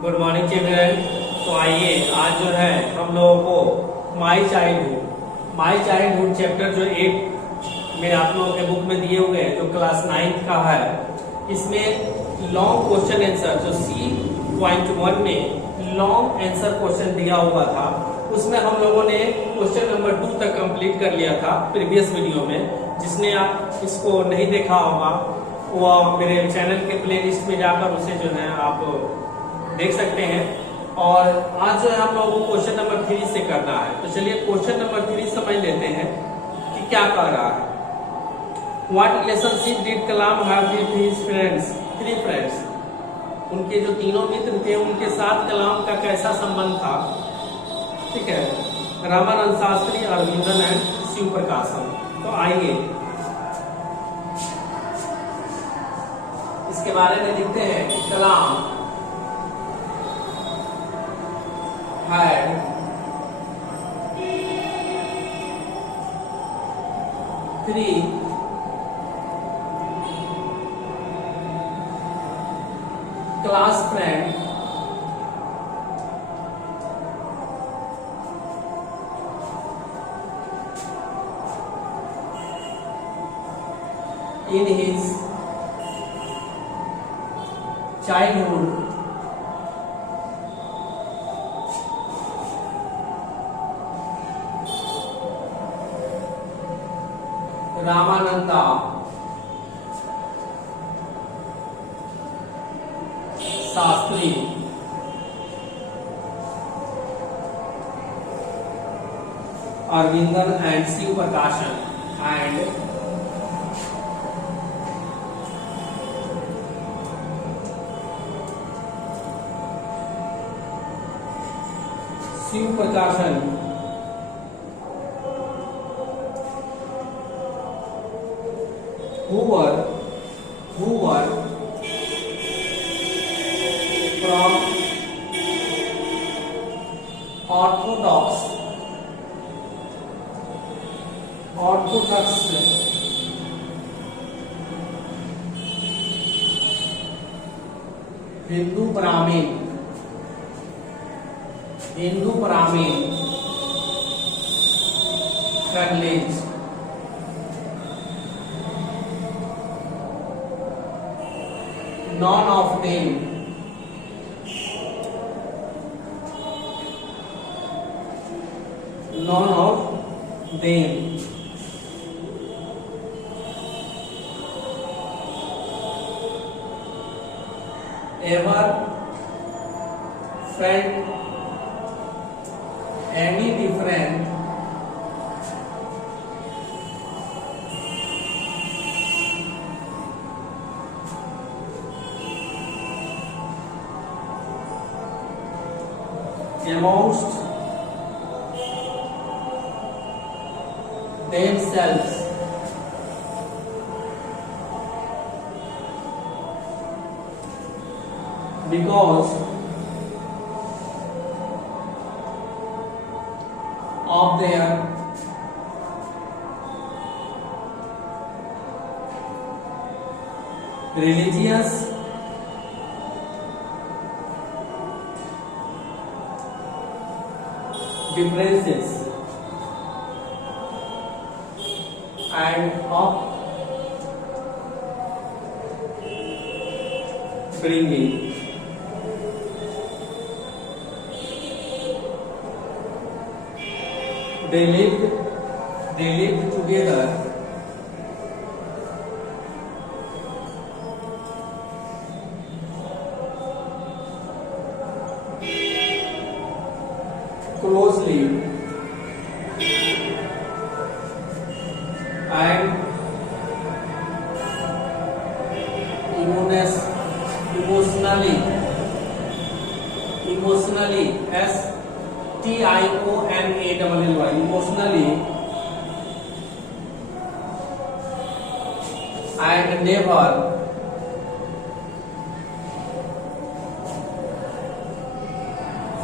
Good morning children. तो आइए आज जो है हम लोगों को माई चाइल्डहुड चैप्टर जो 8 में आप लोगों के बुक में दिए हुए हैं, जो क्लास 9 का है, इसमें लॉन्ग क्वेश्चन आंसर जो C.1 में लॉन्ग आंसर क्वेश्चन दिया हुआ था, उसमें हम लोगों ने क्वेश्चन नंबर 2 तक कंप्लीट कर लिया था प्रीवियस वीडियो में। जिसने आप इसको नहीं देखा होगा वो मेरे चैनल के प्लेलिस्ट में जाकर उसे जो है आप देख सकते हैं। और आज जो है हम लोगों को क्वेश्चन नंबर 3 से करना है। तो चलिए क्वेश्चन नंबर 3 समझ लेते हैं कि क्या कह रहा है। What relationship did Kalam have with his friends, 3 friends. उनके जो तीनों मित्र थे उनके साथ कलाम का कैसा संबंध था। ठीक है, रामानंद शास्त्री, अरविंदन एंड शिव प्रकाशम। तो आइए इसके बारे में देखते हैं कि Kalam had 3 class friends in his childhood Ramananda, Shastri, Aravindan and Shiva Prakasan and Shiva प्रकाशन who were from orthodox Hindu Brahmin families. None of them ever felt any different amongst themselves because of their religious differences and of bringing they lived together closely and emotionally STIONALLY emotionally and never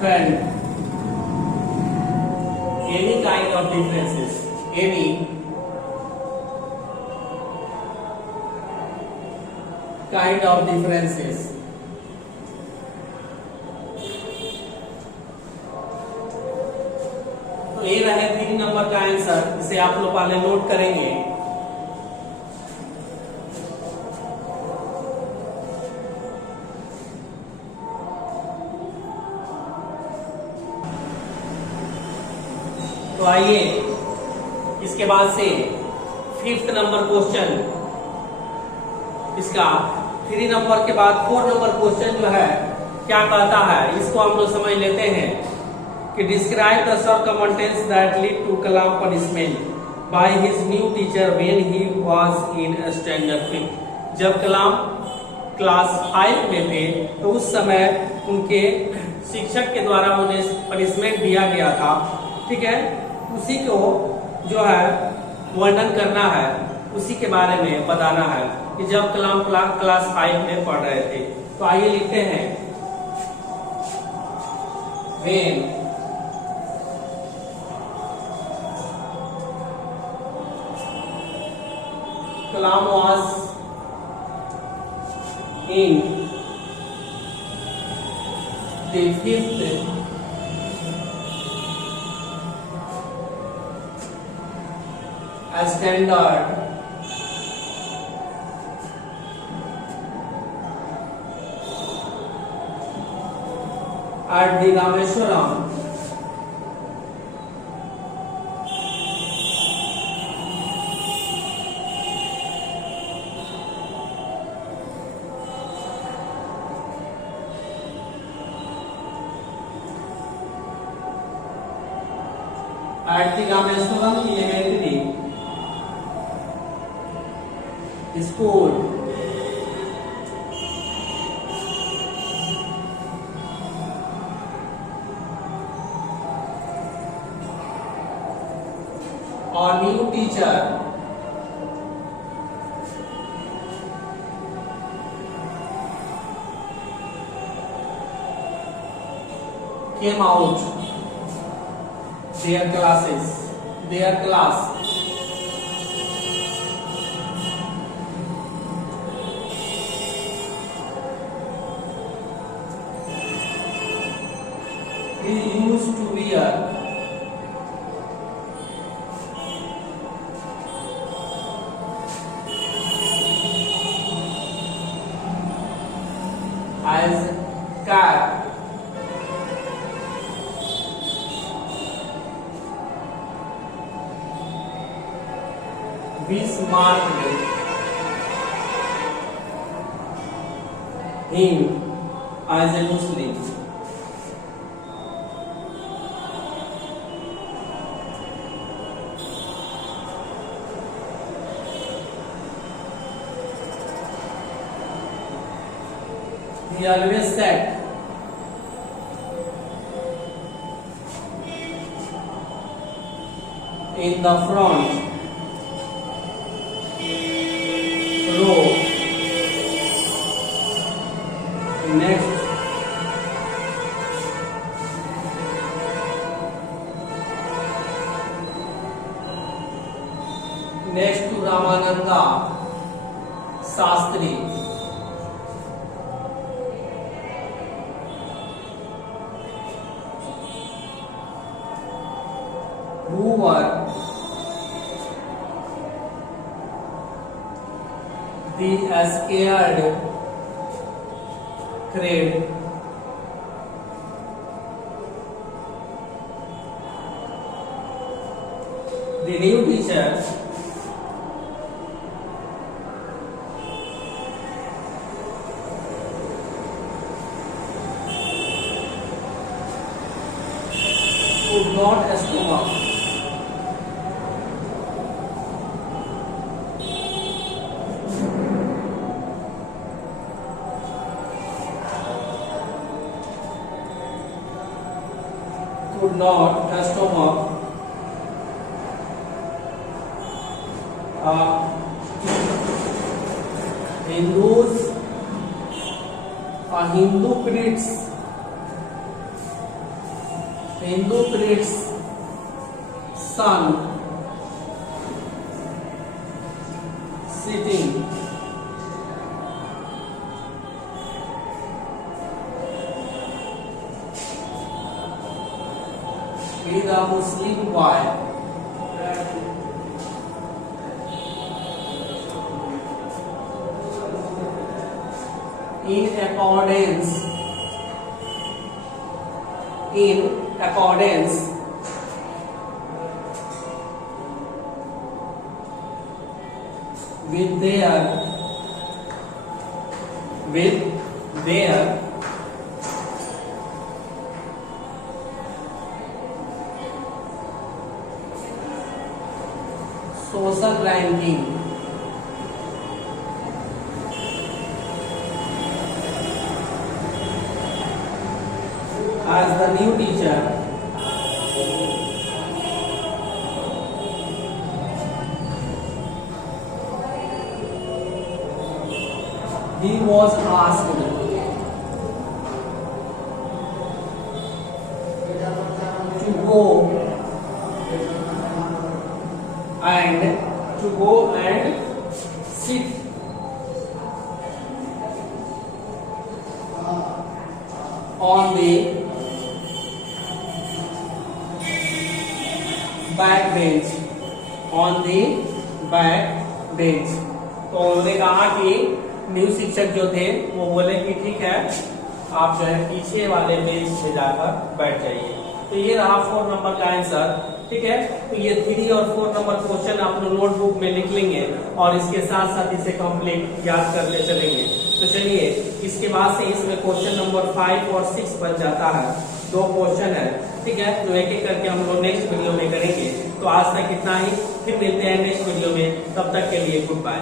felt any kind of differences, any kind of differences 3 number का answer, इसे आप लोग पहले note करेंगे। तो आइए इसके बाद से 5th नंबर क्वेश्चन, इसका 3 नंबर के बाद 4 नंबर क्वेश्चन जो है क्या कहता है, इसको हम लोग समझ लेते हैं कि describe the circumstance that lead to Kalam punishment by his new teacher when he was in standard 5। जब कलाम क्लास 5 में थे तो उस समय उनके शिक्षक के द्वारा उन्हें पनिशमेंट दिया गया था, ठीक है। उसी को जो है वर्णन करना है, उसी के बारे में बताना है कि जब कलाम क्लास 5 में पढ़ रहे थे। तो आइए लिखते हैं, when Kalam was in the 5th standard, at the Rameswaram Elementary School, our new teacher came out their class he used to wear as cap which marked him as a Muslim. He always sat in the front row next to Ramananda Shastri. Who were the scared crowd the new teacher could not stomach Hindus, Hindu priest's son sitting with a Muslim boy. in accordance with their social ranking. As the new teacher, he was asked to go and sit on the back bench. तो उन्होंने कहा कि new शिक्षक जो थे वो बोले कि ठीक है, आप जो है पीछे वाले बेंच पे जाकर बैठ जाइए। तो ये रहा 4 नंबर का आंसर। ठीक है, तो ये 3 और 4 नंबर क्वेश्चन आप लोग नोटबुक में लिख लेंगे और इसके साथ साथ इसे कंप्लीट याद करते चलेंगे। तो चलिए, इसके बाद से इसमें क्वेश्चन नंबर 5 और 6 बन जाता है। 2 क्वेश्चन है। ठीक है, तो एक एक करके हम लोग नेक्स्ट वीडियो में करेंगे। तो आज तक इतना ही, फिर मिलते हैं नेक्स्ट वीडियो में। तब तक के लिए गुड बाय।